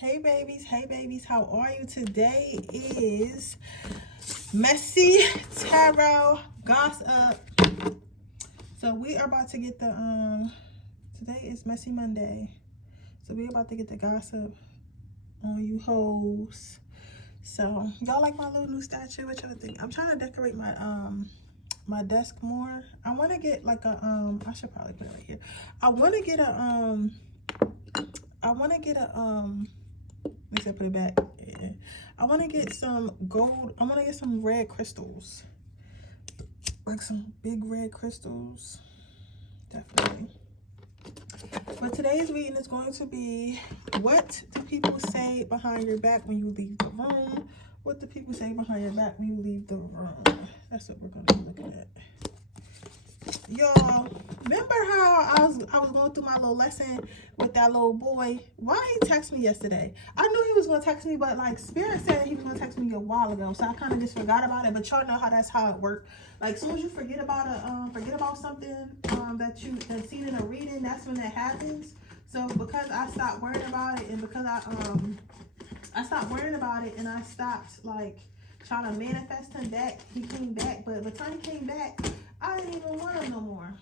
Hey babies, how are you? Today is Messy Tarot Gossip. So we are about to get the today is Messy Monday. So we're about to get the gossip on you hoes. So y'all like my little new statue? What y'all think? I'm trying to decorate my my desk more. I want to get like a I should probably put it right here. I want to get a let me see, put it back. Yeah. I want to get some gold. I want to get some red crystals. Like some big red crystals. Definitely. But today's reading is going to be, what do people say behind your back when you leave the room? What do people say behind your back when you leave the room? That's what we're going to be looking at. Y'all, remember how I was going through my little lesson with that little boy? Why he texted me yesterday? I knew he was going to text me, but like Spirit said he was going to text me a while ago, so I kind of just forgot about it. But y'all know how it worked. Like as soon as you forget about something that you have seen in a reading, that's when that happens. So because I stopped worrying about it, and because I stopped worrying about it, and I stopped like trying to manifest him back, he came back. But by the time he came back, I didn't even want him no more.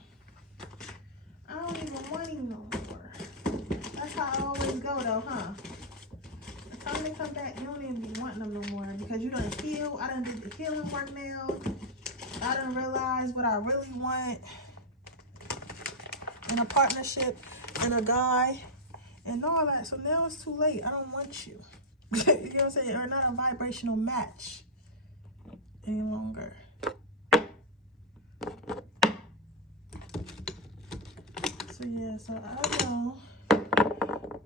I don't even want him no more. That's how I always go though, huh? By the time they come back, you don't even be wanting them no more because you done heal. I done did the healing work now. I done realized what I really want in a partnership and a guy and all that. So now it's too late. I don't want you. You know what I'm saying? Or not a vibrational match any longer. So yeah, so I know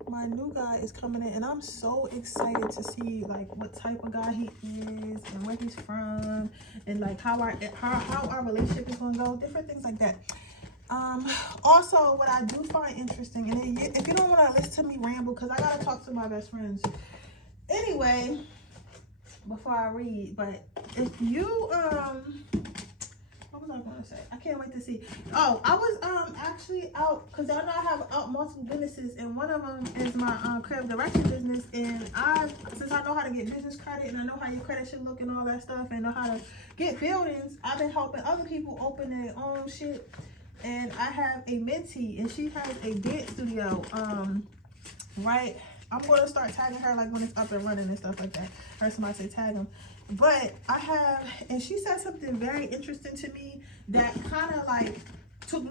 my new guy is coming in, and I'm so excited to see like what type of guy he is and where he's from, and like how our relationship is gonna go, different things like that. Also, what I do find interesting, and if you don't want to listen to me ramble, because I gotta talk to my best friends anyway before I read. But if you what was I going to say? I can't wait to see. Oh, I was actually out because I know I have multiple businesses, and one of them is my creative direction business. And since I know how to get business credit, and I know how your credit should look and all that stuff, and know how to get buildings, I've been helping other people open their own shit. And I have a mentee, and she has a dance studio. Right. I'm going to start tagging her like when it's up and running and stuff like that. I heard somebody say tag them. But I have, and she said something very interesting to me that kind of like took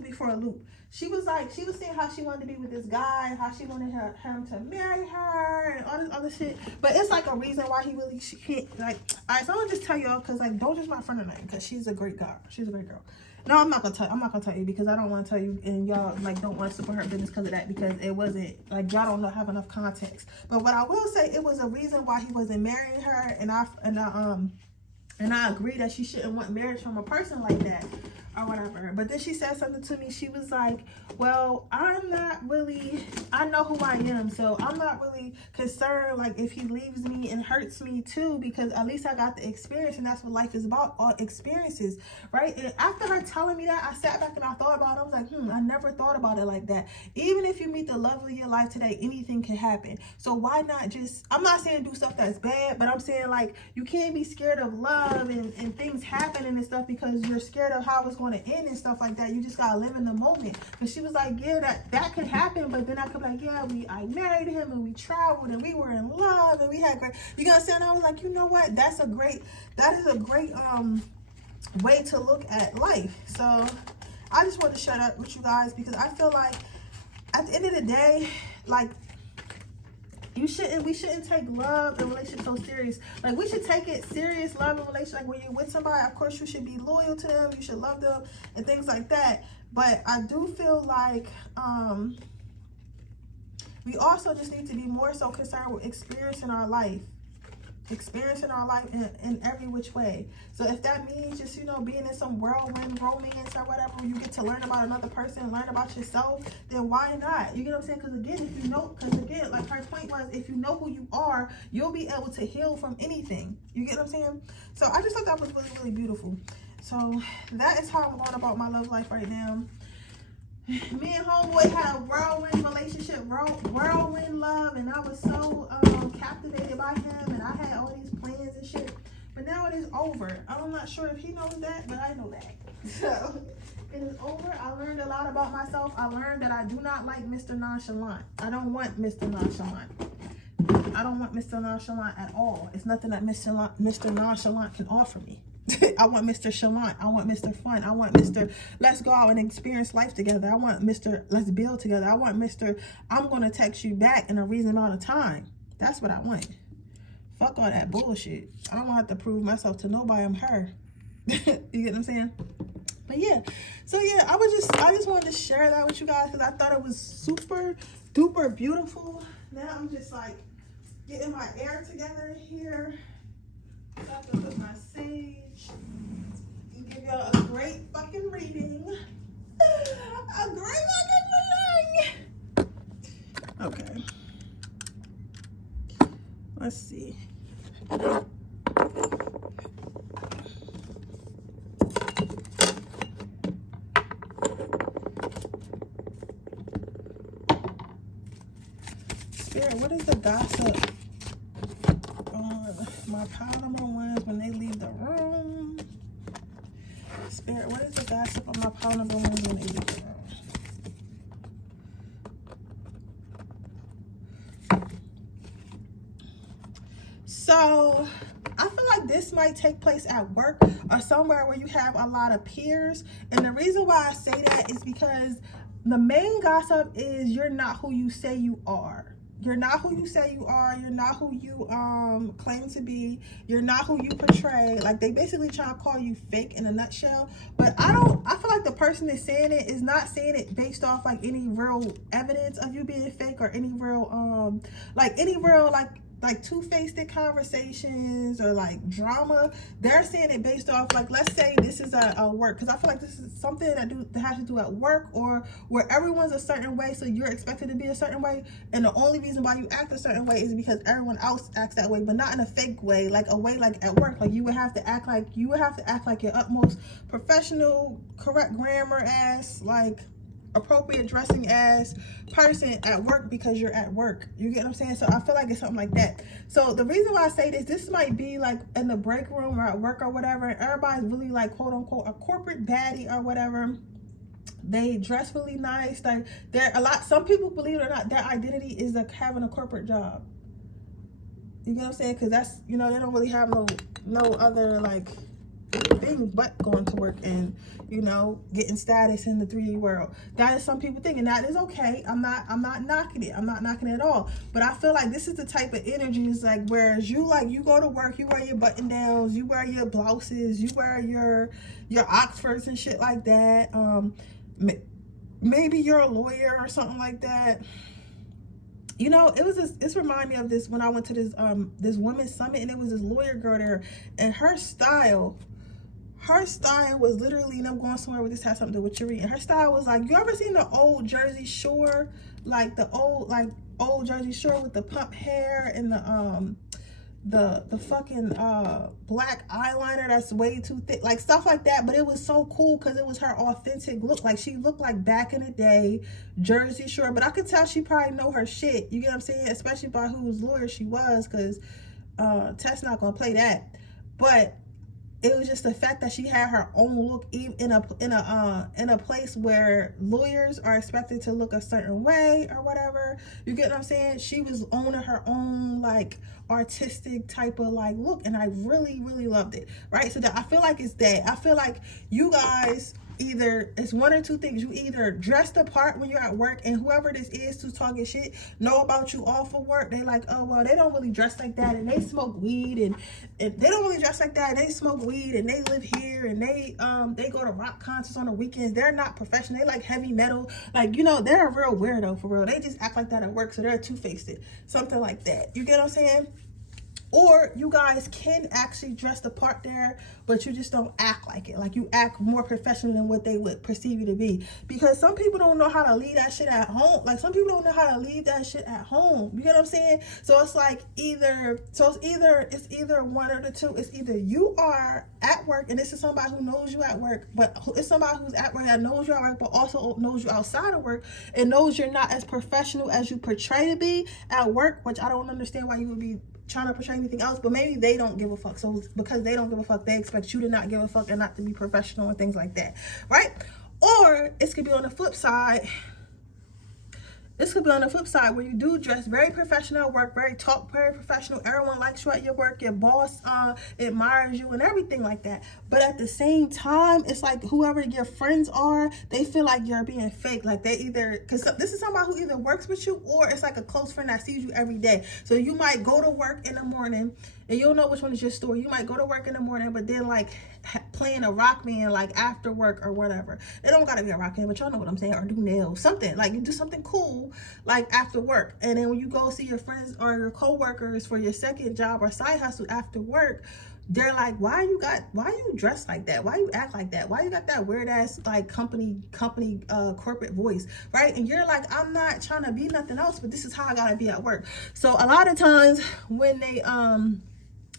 me for a loop. She was saying how she wanted to be with this guy, how she wanted him to marry her and all this other shit. But it's like a reason why she can't, like, all right, so I'm going to just tell y'all, because like, don't just my friend or nothing, because she's a great girl. She's a great girl. No, I'm not gonna tell you because I don't want to tell you, and y'all like don't want to support her business because of that, because it wasn't like y'all don't have enough context. But what I will say, it was a reason why he wasn't marrying her, and I agree that she shouldn't want marriage from a person like that or whatever. But then she said something to me. She was like, well, I know who I am, so I'm not really concerned like if he leaves me and hurts me too, because at least I got the experience, and that's what life is about, all experiences, right? And after her telling me that, I sat back and I thought about it. I was like, I never thought about it like that. Even if you meet the love of your life today, anything can happen. So why not just, I'm not saying do stuff that's bad, but I'm saying like you can't be scared of love and things happening and stuff because you're scared of how it's going to end and stuff like that. You just gotta live in the moment. But she was like, yeah, that could happen, but then I could be like, yeah, I married him and we traveled and we were in love and we had great, you know what I'm saying? I was like, you know what, that is a great way to look at life. So I just want to shut up with you guys, because I feel like at the end of the day, like, we shouldn't take love and relationship so serious. Like, we should take it serious, love and relationship. Like, when you're with somebody, of course you should be loyal to them, you should love them and things like that. But I do feel like we also just need to be more so concerned with experiencing our life in every which way. So if that means just, you know, being in some whirlwind romance or whatever, where you get to learn about another person, learn about yourself, then why not? You get what I'm saying? Because again, like her point was, if you know who you are, you'll be able to heal from anything. You get what I'm saying? So I just thought that was really, really beautiful. So that is how I'm going about my love life right now. Me and homeboy had a whirlwind relationship, whirlwind love, and I was so captivated by him, and I had all these plans and shit. But now it is over. I'm not sure if he knows that, but I know that. So it is over. I learned a lot about myself. I learned that I do not like Mr. Nonchalant. I don't want Mr. Nonchalant. I don't want Mr. Nonchalant at all. It's nothing that Mr. Nonchalant can offer me. I want Mr. Chalant. I want Mr. Fun. I want Mr. Let's go out and experience life together. I want Mr. Let's build together. I want Mr. I'm going to text you back in a reasonable amount of time. That's what I want. Fuck all that bullshit. I don't have to prove myself to nobody. I'm her. You get what I'm saying? But yeah. So yeah, I just wanted to share that with you guys because I thought it was super duper beautiful. Now I'm just like getting my air together here. I have to put my sage and give y'all a great fucking reading. A great fucking reading. Okay. Let's see. Spirit, what is the gossip on my pile number ones when they leave the room? Spirit, what is the gossip on my pile number ones when they leave the room? So I feel like this might take place at work or somewhere where you have a lot of peers. And the reason why I say that is because the main gossip is you're not who you say you are. You're not who you say you are. You're not who you claim to be. You're not who you portray. Like, they basically try to call you fake in a nutshell. But I feel like the person that's saying it is not saying it based off like any real evidence of you being fake or any real like two-faced conversations or like drama. They're saying it based off, like, let's say this is a work, because I feel like this is something that has to do at work or where everyone's a certain way, so you're expected to be a certain way, and the only reason why you act a certain way is because everyone else acts that way, but not in a fake way, like a way like at work, like you would have to act like your utmost professional, correct grammar ass, like appropriate dressing ass person at work because you're at work. You get what I'm saying? So I feel like it's something like that. So the reason why I say this might be like in the break room or at work or whatever, and everybody's really like quote unquote a corporate baddie or whatever. They dress really nice. Like, some people, believe it or not, their identity is like having a corporate job. You get what I'm saying? Because that's, they don't really have no other like things but going to work and getting status in the 3D world. That is some people think, and that is okay. I'm not knocking it. I'm not knocking it at all. But I feel like this is the type of energy is like, whereas you go to work, you wear your button downs, you wear your blouses, you wear your Oxfords and shit like that. Maybe you're a lawyer or something like that. It reminded me of this when I went to this women's summit, and it was this lawyer girl there, and her style was literally, and I'm going somewhere where this has something to do with your reading. Her style was like, you ever seen the old Jersey Shore, like the old Jersey Shore with the pump hair and the fucking black eyeliner that's way too thick, like stuff like that. But it was so cool because it was her authentic look. Like, she looked like back in the day Jersey Shore, but I could tell she probably know her shit. You get what I'm saying? Especially by whose lawyer she was, because Tess not gonna play that. But it was just the fact that she had her own look in a place where lawyers are expected to look a certain way or whatever. You get what I'm saying? She was owning her own like artistic type of like look, and I really, really loved it. Right? So that I feel like it's that. I feel like you guys, either it's one or two things. You either dress the part when you're at work, and whoever this is who's talking shit know about you off of work. They like, oh well, they don't really dress like that, and they smoke weed, and they don't really dress like that, and they smoke weed, and they live here, and they go to rock concerts on the weekends. They're not professional. They like heavy metal. Like, they're a real weirdo for real. They just act like that at work, so they're two-faced, something like that. You get what I'm saying? Or you guys can actually dress the part there, but you just don't act like it. Like you act more professional than what they would perceive you to be. Because some people don't know how to leave that shit at home. Like some people don't know how to leave that shit at home. You get what I'm saying? So it's like it's either one or the two. It's either you are at work and this is somebody who knows you at work, but it's somebody who's at work that knows you at work, but also knows you outside of work and knows you're not as professional as you portray to be at work, which I don't understand why you would be trying to portray anything else, but maybe they don't give a fuck. So because they don't give a fuck, they expect you to not give a fuck and not to be professional and things like that, right? Or it could be on the flip side. This could be on the flip side where you do dress very professional at work, very professional. Everyone likes you at your work. Your boss admires you and everything like that. But at the same time, it's like whoever your friends are, they feel like you're being fake. Like they either, because this is somebody who either works with you or it's like a close friend that sees you every day. So you might go to work in the morning and you don't know which one is your story. You might go to work in the morning, but then like playing a rock band like after work or whatever. It don't gotta be a rock band, but y'all know what I'm saying. Or do nails, something like you do something cool like after work. And then when you go see your friends or your co-workers for your second job or side hustle after work, they're like, why you dressed like that? Why you act like that? Why you got that weird ass like company corporate voice, right? And you're like, I'm not trying to be nothing else, but this is how I gotta be at work. So a lot of times when they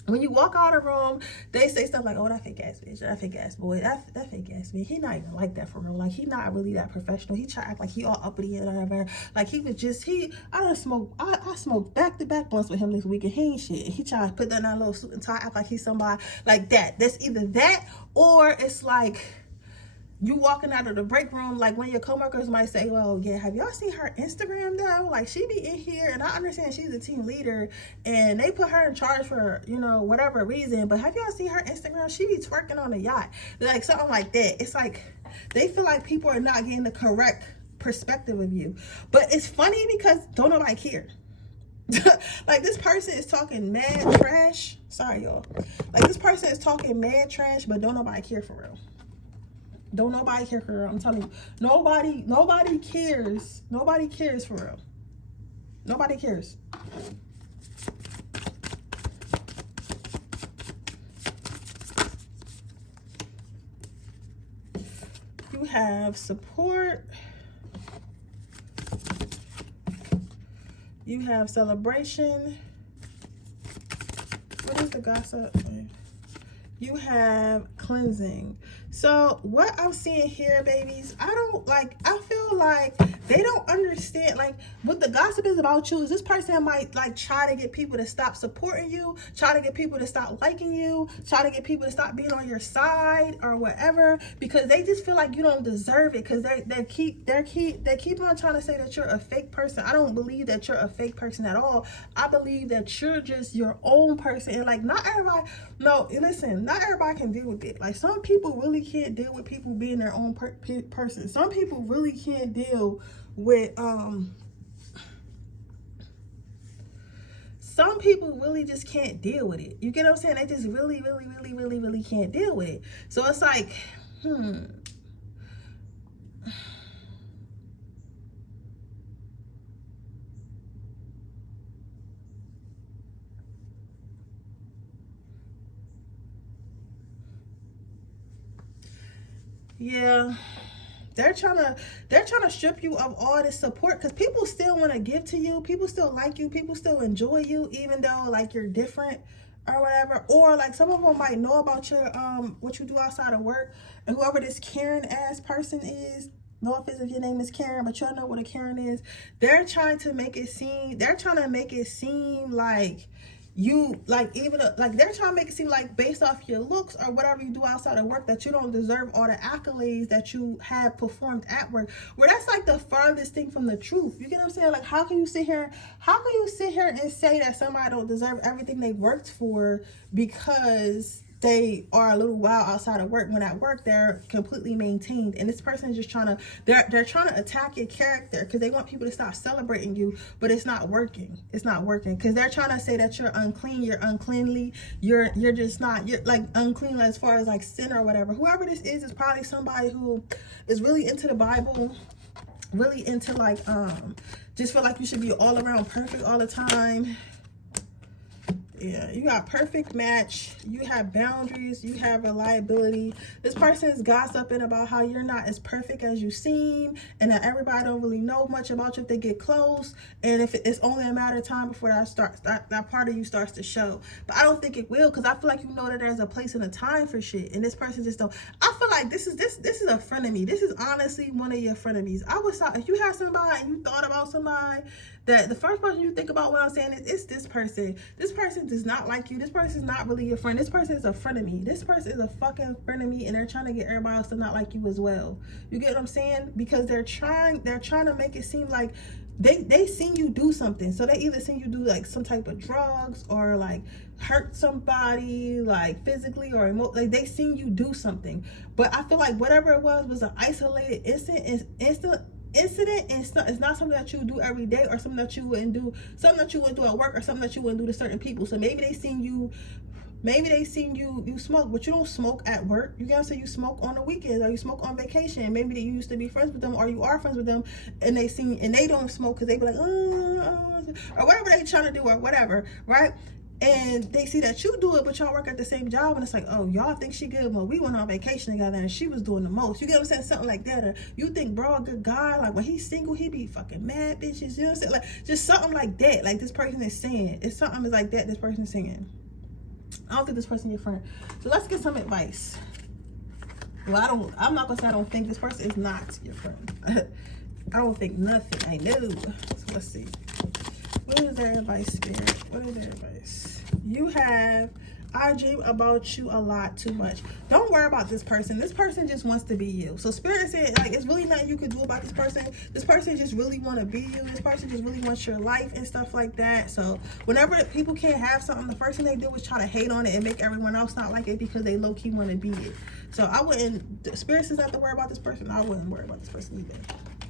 when you walk out of the room, they say stuff like, oh, that fake ass bitch, that fake ass boy, that fake ass man, he not even like that for real. Like, he not really that professional. He try to act like he all uppity and whatever. Like, he was just, I smoked back-to-back blunts with him this week and he ain't shit. He try to put that in that little suit and tie, act like he's somebody like that. That's either that or it's like, you walking out of the break room, like one of your coworkers might say, well, yeah, have y'all seen her Instagram though? Like she be in here, and I understand she's a team leader and they put her in charge for, you know, whatever reason, but have y'all seen her Instagram? She be twerking on a yacht, like something like that. It's like they feel like people are not getting the correct perspective of you. But it's funny because don't nobody care. Like this person is talking mad trash. Sorry y'all. Like this person is talking mad trash, but don't nobody care for real. Don't nobody care for real. I'm telling you, nobody cares. Nobody cares for real. Nobody cares. You have support. You have celebration. What is the gossip? You have cleansing. So what I'm seeing here, babies, I feel like they don't understand like what the gossip is about you. Is this person might like try to get people to stop supporting you, try to get people to stop liking you, try to get people to stop being on your side or whatever, because they just feel like you don't deserve it, because they keep on trying to say that you're a fake person. I don't believe that you're a fake person at all. I believe that you're just your own person. And like not everybody can deal with it. Like some people really can't deal with people being their own person. Some people really can't deal with some people really just can't deal with it. You get what I'm saying? They just really can't deal with it. So it's like yeah, they're trying to strip you of all this support, because people still want to give to you, people still like you, people still enjoy you, even though like you're different or whatever. Or like some of them might know about your what you do outside of work, and whoever this Karen ass person is, no offense if your name is Karen, but y'all know what a Karen is. They're trying to make it seem like you they're trying to make it seem like based off your looks or whatever you do outside of work that you don't deserve all the accolades that you have performed at work, where that's like the farthest thing from the truth. You get what I'm saying? Like how can you sit here and say that somebody don't deserve everything they worked for because they are a little while outside of work, when at work they're completely maintained? And this person is just they're trying to attack your character because they want people to stop celebrating you, but it's not working. It's not working because they're trying to say that you're unclean, you're uncleanly, you're just not, you're like unclean as far as like sin or whatever. Whoever this is probably somebody who is really into the Bible, really into like just feel like you should be all around perfect all the time. Yeah, you got perfect match. You have boundaries. You have reliability. This person is gossiping about how you're not as perfect as you seem, and that everybody don't really know much about you if they get close. And if it's only a matter of time before that part of you starts to show. But I don't think it will, because I feel like you know that there's a place and a time for shit, and this person just don't. I feel like this is a frenemy. This is honestly one of your frenemies. I would stop if you have somebody and you thought about somebody. That the first person you think about when I'm saying it, it's this person. This person does not like you. This person is not really your friend. This person is a frenemy. This person is a fucking frenemy, and they're trying to get everybody else to not like you as well. You get what I'm saying? Because they're trying to make it seem like they seen you do something. So they either seen you do like some type of drugs or like hurt somebody like physically or like they seen you do something. But I feel like whatever it was an isolated incident, and it's not something that you do every day, or something that you wouldn't do at work, or something that you wouldn't do to certain people. So maybe they seen you smoke, but you don't smoke at work. You gotta say you smoke on the weekends, or you smoke on vacation. Maybe you used to be friends with them, or you are friends with them, and they don't smoke because they be like, or whatever they trying to do, or whatever, right? And they see that you do it, but y'all work at the same job, and it's like, oh, y'all think she good? Well, we went on vacation together, and she was doing the most. You get what I'm saying? Something like that. Or you think, bro, a good guy, like when he's single, he be fucking mad bitches. You know what I'm saying? Like just something like that. Like this person is saying, it's something is like that. This person is saying. I don't think this person is your friend. So let's get some advice. Well, I'm not gonna say I don't think this person is not your friend. I don't think nothing. I know. So let's see. What is their advice, Spirit? What is their advice? You have, I dream about you a lot too much. Don't worry about this person. This person just wants to be you. So Spirit said, like, it's really nothing you could do about this person. This person just really want to be you. This person just really wants your life and stuff like that. So whenever people can't have something, the first thing they do is try to hate on it and make everyone else not like it because they low-key want to be it. So I wouldn't, Spirit says not to worry about this person. I wouldn't worry about this person either.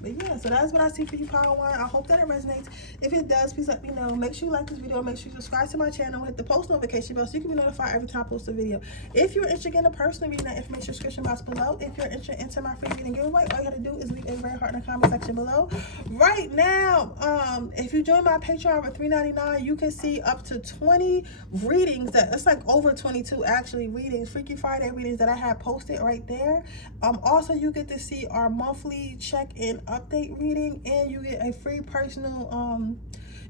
But yeah, so that's what I see for you, Power One. I hope that it resonates. If it does, please let me know. Make sure you like this video. Make sure you subscribe to my channel. Hit the post notification bell so you can be notified every time I post a video. If you're interested in a personal reading, that information description box below. If you're interested in my free reading giveaway, all you gotta do is leave a red heart in the comment section below. Right now, if you join my Patreon for $3.99, you can see up to 20 readings. It's like over 22 actually readings, Freaky Friday readings that I have posted right there. Also, you get to see our monthly check-in update reading, and you get a free personal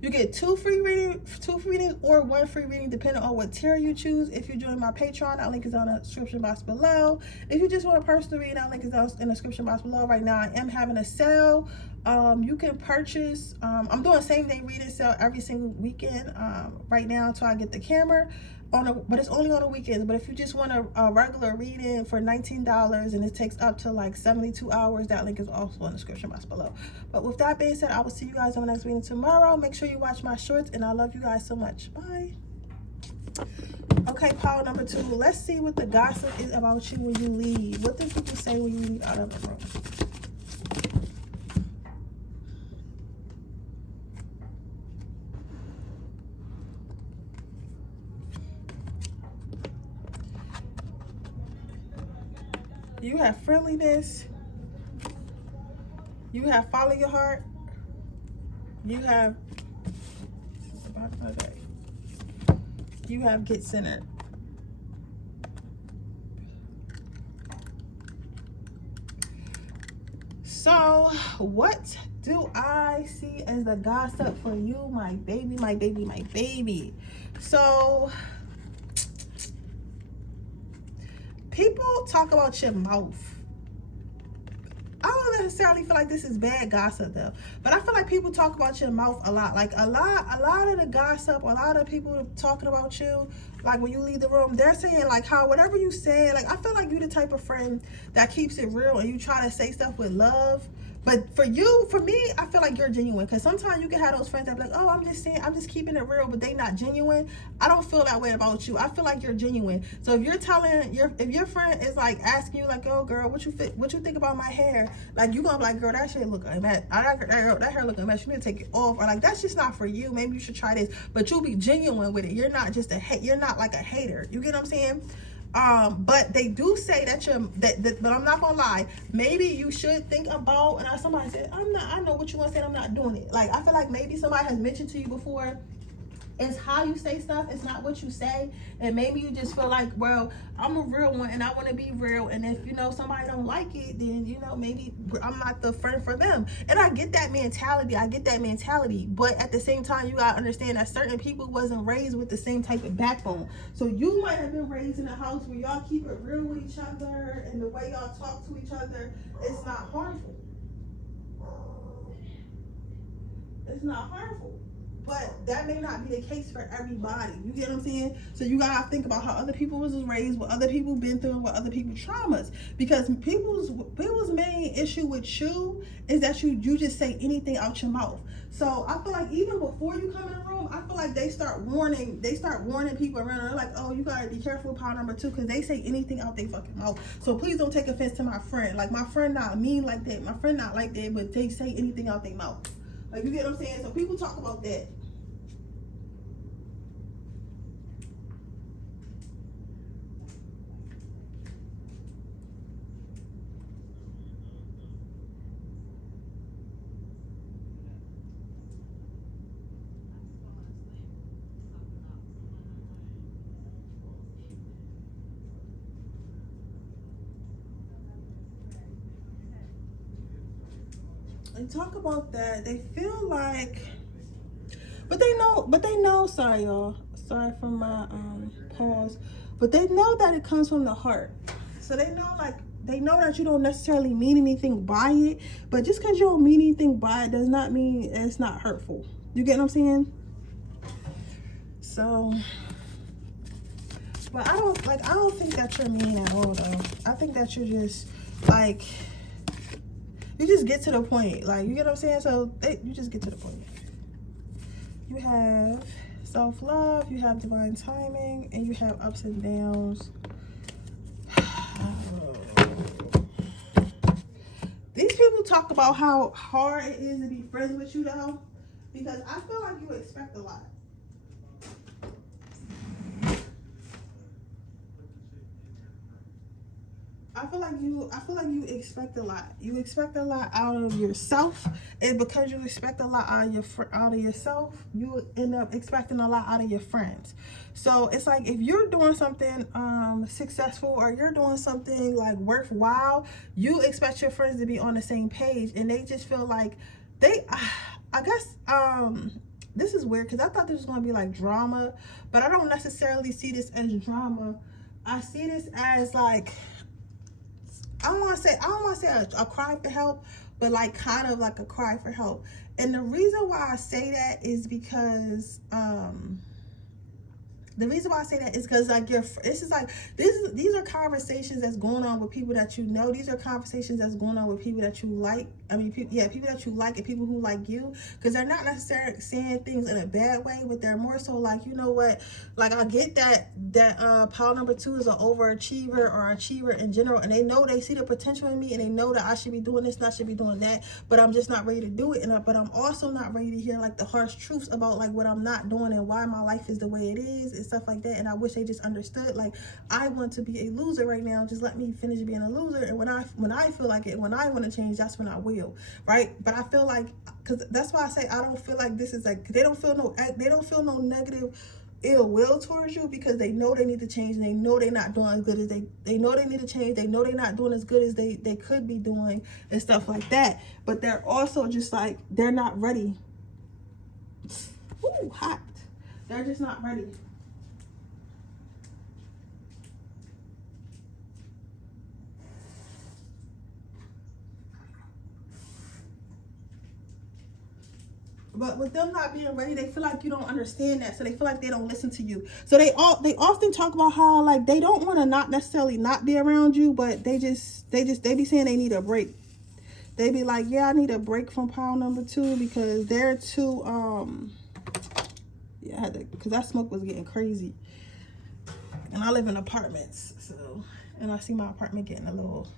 you get two free readings or one free reading depending on what tier you choose. If you join my Patreon, that link is on the description box below. If you just want a personal reading, that link is in the description box below. Right now I am having a sale. You can purchase, I'm doing same day reading sale every single weekend right now until I get the camera. But it's only on the weekends. But if you just want a regular reading for $19 and it takes up to like 72 hours, that link is also in the description box below. But with that being said, I will see you guys on the next reading tomorrow. Make sure you watch my shorts, and I love you guys so much. Bye. Okay, power number 2. Let's see what the gossip is about you when you leave. What do people say when you leave out of the room? You have friendliness. You have follow your heart. You have get centered. So what do I see as the gossip for you, my baby, my baby, my baby? So people talk about your mouth. I don't necessarily feel like this is bad gossip though, but I feel like people talk about your mouth a lot. Like a lot of the gossip, a lot of people talking about you, like when you leave the room, they're saying like how whatever you say, like I feel like you're the type of friend that keeps it real and you try to say stuff with love. But for me, I feel like you're genuine, because sometimes you can have those friends that be like, oh, I'm just keeping it real, but they not genuine. I don't feel that way about you. I feel like you're genuine. So if you're if your friend is like asking you like, oh girl, what you think about my hair? Like you gonna be like, girl, that shit look a mess. That hair look a mess. You need to take it off. Or like that's just not for you. Maybe you should try this. But you'll be genuine with it. You're not just you're not like a hater. You get what I'm saying? But they do say that but I'm not gonna lie, maybe you should think about, and somebody said, I know what you want to say, I'm not doing it. Like I feel like maybe somebody has mentioned to you before It's how you say stuff. It's not what you say. And maybe you just feel like, well, I'm a real one and I want to be real. And if, you know, somebody don't like it, then, you know, maybe I'm not the friend for them. And I get that mentality. But at the same time, you got to understand that certain people wasn't raised with the same type of backbone. So you might have been raised in a house where y'all keep it real with each other. And the way y'all talk to each other, it's not harmful. It's not harmful. But that may not be the case for everybody. You get what I'm saying? So you gotta think about how other people was raised, what other people been through, what other people's traumas. Because people's main issue with you is that you just say anything out your mouth. So I feel like even before you come in the room, I feel like they start warning people around. They're like, oh, you gotta be careful with power number 2, because they say anything out their fucking mouth. So please don't take offense to my friend. Like, my friend not mean like that. My friend not like that, but they say anything out their mouth. Like, you get what I'm saying? So people talk about that. They talk about that. They feel like, but they know, sorry y'all, sorry for my pause, but they know that it comes from the heart. So they know that you don't necessarily mean anything by it, but just because you don't mean anything by it does not mean it's not hurtful. You get what I'm saying? So, but I don't think that you're mean at all though. I think that you're just like, you just get to the point. Like, you get what I'm saying? So you just get to the point. You have self-love, you have divine timing, and you have ups and downs. These people talk about how hard it is to be friends with you though, because I feel like you expect a lot. I feel like you expect a lot. You expect a lot out of yourself, and because you expect a lot out of yourself, you end up expecting a lot out of your friends. So it's like, if you're doing something successful, or you're doing something like worthwhile, you expect your friends to be on the same page, and they just feel like I guess this is weird, because I thought this was going to be like drama, but I don't necessarily see this as drama. I see this as like, I don't want to say a cry for help, but like kind of like a cry for help. And the reason why I say that is because these are conversations that's going on with people that you know. These are conversations that's going on with people that you like. I mean, people that you like, and people who like you, because they're not necessarily saying things in a bad way, but they're more so like, you know what, like, I get that pile number 2 is an overachiever or achiever in general, and they see the potential in me, and they know that I should be doing this and I should be doing that, but I'm just not ready to do it. But I'm also not ready to hear like the harsh truths about like what I'm not doing and why my life is the way it is and stuff like that. And I wish they just understood, like, I want to be a loser right now, just let me finish being a loser, and when I feel like it, when I want to change, that's when I will. Right? But I feel like, because that's why I say I don't feel like this is like, they don't feel no negative ill will towards you, because they know they need to change, and they know they're not doing as good as they know they need to change. They know they're not doing as good as they could be doing and stuff like that. But they're also just like, they're not ready. Ooh, hot. They're just not ready. But with them not being ready, they feel like you don't understand that. So they feel like they don't listen to you. So they often talk about how like they don't want to not necessarily not be around you, but they be saying they need a break. They be like, yeah, I need a break from pile number 2, because they're too yeah, I had to, because that smoke was getting crazy. And I live in apartments, so, and I see my apartment getting a little.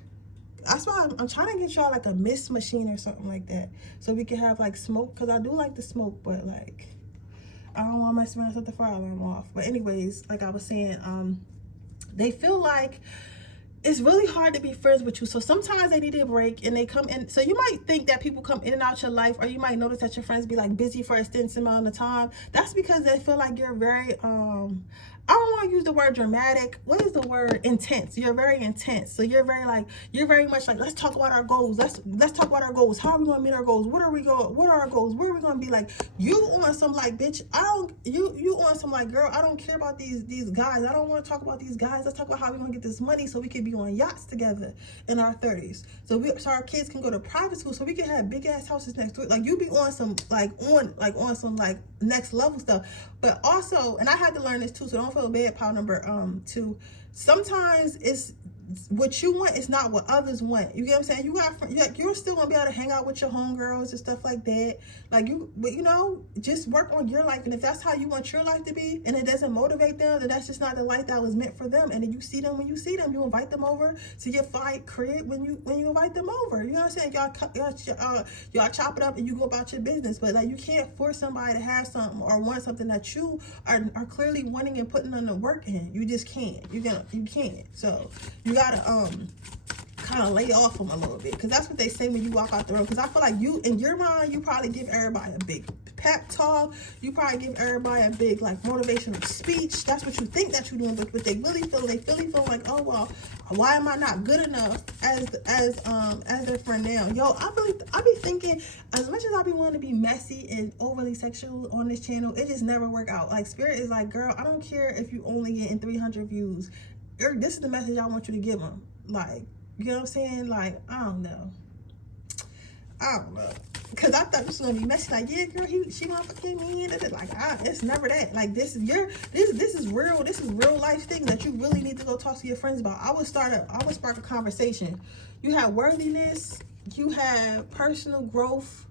That's why I'm trying to get y'all like a mist machine or something like that, so we can have like smoke, because I do like the smoke, but like I don't want to mess around with the fire alarm off. But anyways, like I was saying, they feel like it's really hard to be friends with you. So sometimes they need a break and they come in. So you might think that people come in and out your life, or you might notice that your friends be like busy for an extensive amount of time. That's because they feel like you're very, I don't want to use the word dramatic. What is the word? Intense. You're very intense. So you're very much like, let's talk about our goals. Let's talk about our goals. How are we going to meet our goals? What are our goals? Where are we going to be? Like, you on some like, bitch, you on some like, girl, I don't care about these guys. I don't want to talk about these guys. Let's talk about how we're going to get this money so we can be on yachts together in our 30s. So our kids can go to private school so we can have big ass houses next to it. Like, you be on some on some next level stuff. But also, and I had to learn this too, so don't feel bad, pile number 2. Sometimes it's what you want is not what others want. You get what I'm saying? You got you're still gonna be able to hang out with your homegirls and stuff like that. But just work on your life. And if that's how you want your life to be, and it doesn't motivate them, then that's just not the life that was meant for them. And then you see them when you see them. You invite them over to your crib when you invite them over. You know what I'm saying? Y'all chop it up and you go about your business. But like, you can't force somebody to have something or want something that you are clearly wanting and putting on the work in. You just can't. You can't. So you gotta kind of lay off them a little bit, because that's what they say when you walk out the room. Because I feel like you, in your mind, you probably give everybody a big pep talk. You probably give everybody a big motivational speech. That's what you think that you're doing, but what they really feel like, oh well, why am I not good enough as their friend now? Yo, I be thinking, as much as I be wanting to be messy and overly sexual on this channel, it just never work out. Like, Spirit is like, girl, I don't care if you only getting 300 views. This is the message I want you to give them. Like, you know what I'm saying? Like, I don't know. Because I thought this was gonna be messy. Like, yeah, girl, she gonna fucking me in it. Like, it's never that. Like, this is real. This is real life thing that you really need to go talk to your friends about. I would spark a conversation. You have worthiness. You have personal growth.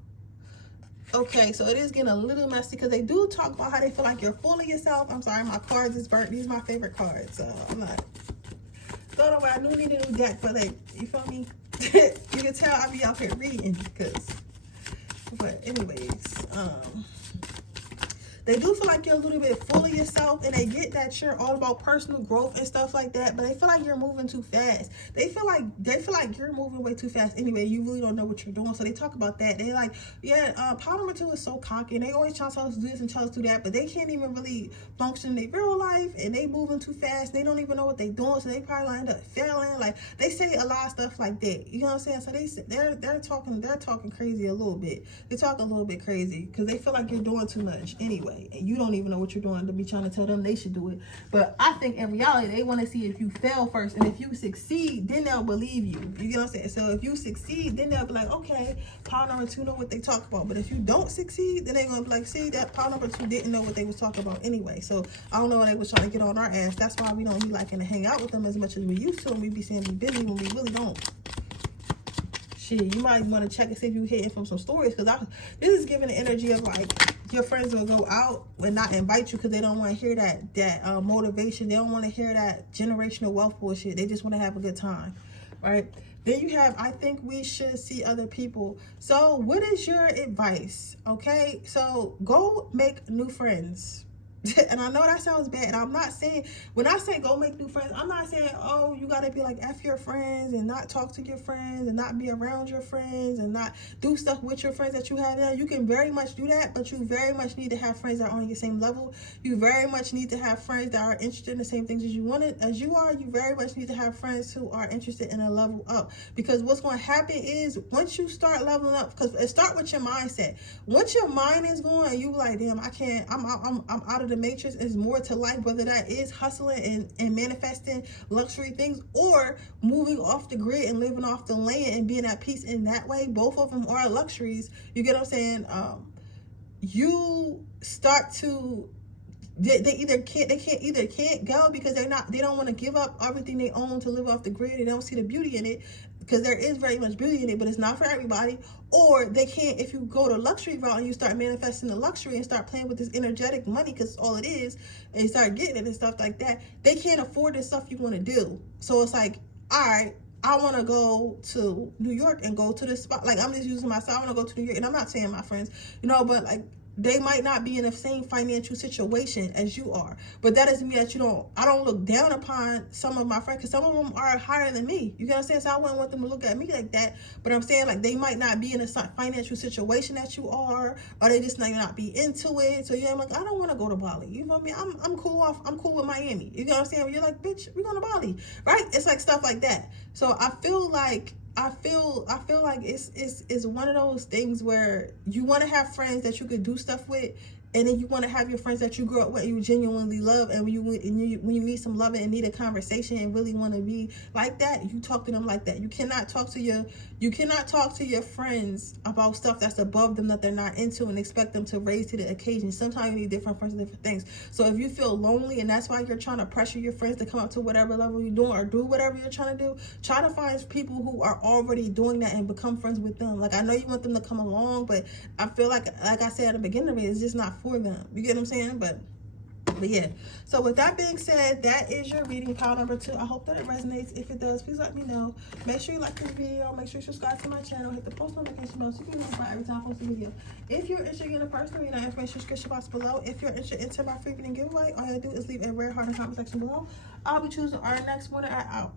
Okay, so it is getting a little messy because they do talk about how they feel like you're full of yourself. I'm sorry, my cards is burnt. These are my favorite cards, so I'm not. Throw it away. I knew need a new deck, but like, you feel me? You can tell I be out here reading, but anyways, they do feel like you're a little bit full of yourself, and they get that you're all about personal growth and stuff like that, but they feel like you're moving too fast. They feel like you're moving way too fast anyway. You really don't know what you're doing. So they talk about that. They like, yeah, pile number 2 is so cocky, and they always try to tell us to do this and tell us to do that, but they can't even really function in their real life, and they moving too fast. They don't even know what they're doing, so they probably end up failing. Like, they say a lot of stuff like that. You know what I'm saying? So they're talking crazy a little bit. They talk a little bit crazy because they feel like you're doing too much anyway. And you don't even know what you're doing to be trying to tell them they should do it. But I think in reality, they want to see if you fail first. And if you succeed, then they'll believe you. You get what I'm saying? So if you succeed, then they'll be like, okay, pile number 2 know what they talk about. But if you don't succeed, then they're going to be like, see, that pile number 2 didn't know what they was talking about anyway. So I don't know what they was trying to get on our ass. That's why we don't be liking to hang out with them as much as we used to. And we be saying we busy when we really don't. Shit, you might want to check and see if you hitting from some stories, because this is giving the energy of like your friends will go out and not invite you because they don't want to hear that motivation. They don't want to hear that generational wealth bullshit. They just want to have a good time, right? Then you have, I think we should see other people. So what is your advice? Okay, so go make new friends. And I know that sounds bad. And I'm not saying, when I say go make new friends, I'm not saying, oh, you got to be like F your friends and not talk to your friends and not be around your friends and not do stuff with your friends that you have now. You can very much do that, but you very much need to have friends that are on your same level. You very much need to have friends that are interested in the same things as you are. You very much need to have friends who are interested in a level up. Because what's going to happen is, once you start leveling up, because it start with your mindset. Once your mind is going, you like, damn, I can't, I'm out of the matrix. Is more to life, whether that is hustling and manifesting luxury things, or moving off the grid and living off the land and being at peace in that way. Both of them are luxuries. You get what I'm saying? You start to, they can't go because they don't want to give up everything they own to live off the grid. They don't see the beauty in it, because there is very much beauty in it, but it's not for everybody. Or they can't, if you go to luxury route and you start manifesting the luxury and start playing with this energetic money, because all it is, and you start getting it and stuff like that, they can't afford the stuff you want to do. So it's like, all right, I want to go to New York and go to this spot. Like, I'm just using myself. I want to go to New York, and I'm not saying my friends, but like, they might not be in the same financial situation as you are, but that doesn't mean that I don't look down upon some of my friends, because some of them are higher than me. You get what I'm saying? So I wouldn't want them to look at me like that, but I'm saying, like, they might not be in a financial situation that you are, or they just might not be into it. So yeah, I'm like, I don't want to go to Bali. You know what I mean? I'm cool with Miami. You know what I'm saying? You're like, bitch, we're going to Bali, right? It's like stuff like that. So I feel like it's one of those things where you want to have friends that you could do stuff with, and then you want to have your friends that you grew up with, you genuinely love, and when you need some love and need a conversation and really want to be like that, you talk to them like that. You cannot talk to your friends about stuff that's above them that they're not into and expect them to raise to the occasion. Sometimes you need different friends for different things. So if you feel lonely and that's why you're trying to pressure your friends to come up to whatever level you're doing or do whatever you're trying to do, try to find people who are already doing that and become friends with them. Like, I know you want them to come along, but I feel like I said at the beginning of it, it's just not for them. You get what I'm saying? But yeah, so with that being said, that is your reading, pile number 2. I hope that it resonates. If it does, please let me know. Make sure you like this video, make sure you subscribe to my channel, hit the post notification bell so you can be notified every time I post a video. If you're interested in a personal reading, information description box below. If you're interested in my free reading giveaway, all you gotta do is leave a red heart in the comment section below. I'll be choosing our next winner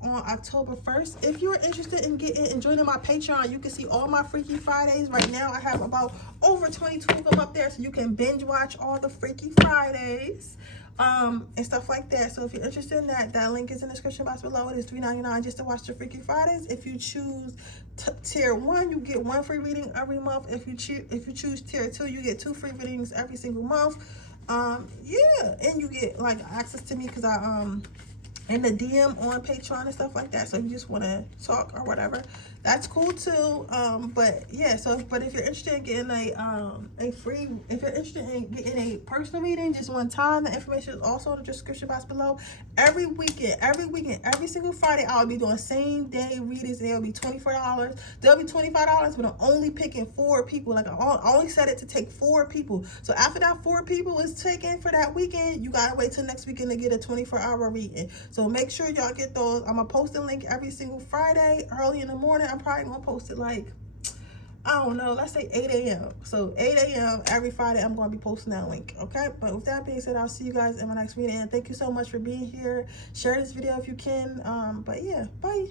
on October 1st. If you're interested in joining my Patreon, you can see all my Freaky Fridays. Right now, I have about over 22 of them up there, so you can binge watch all the Freaky Fridays. And stuff like that. So if you're interested in that link is in the description box below. It is $3.99 just to watch the Freaky Fridays. If you choose tier 1, you get 1 free reading every month. If you choose tier 2, you get 2 free readings every single month. Yeah, and you get like access to me because I in the DM on Patreon and stuff like that. So if you just want to talk or whatever, that's cool too. But yeah, but if you're interested in getting if you're interested in getting a personal reading just one time, the information is also in the description box below. Every weekend, every single Friday, I'll be doing same day readings, and it'll be $24. They'll be $25, but I'm only picking 4 people. Like, I only set it to take 4 people. So after that 4 people is taken for that weekend, you gotta wait till next weekend to get a 24-hour reading. So make sure y'all get those. I'm gonna post a link every single Friday early in the morning. I'm probably gonna post it like, I don't know, let's say 8 a.m. So 8 a.m. every Friday, I'm going to be posting that link, okay? But with that being said, I'll see you guys in my next video. And thank you so much for being here. Share this video if you can. But yeah, bye.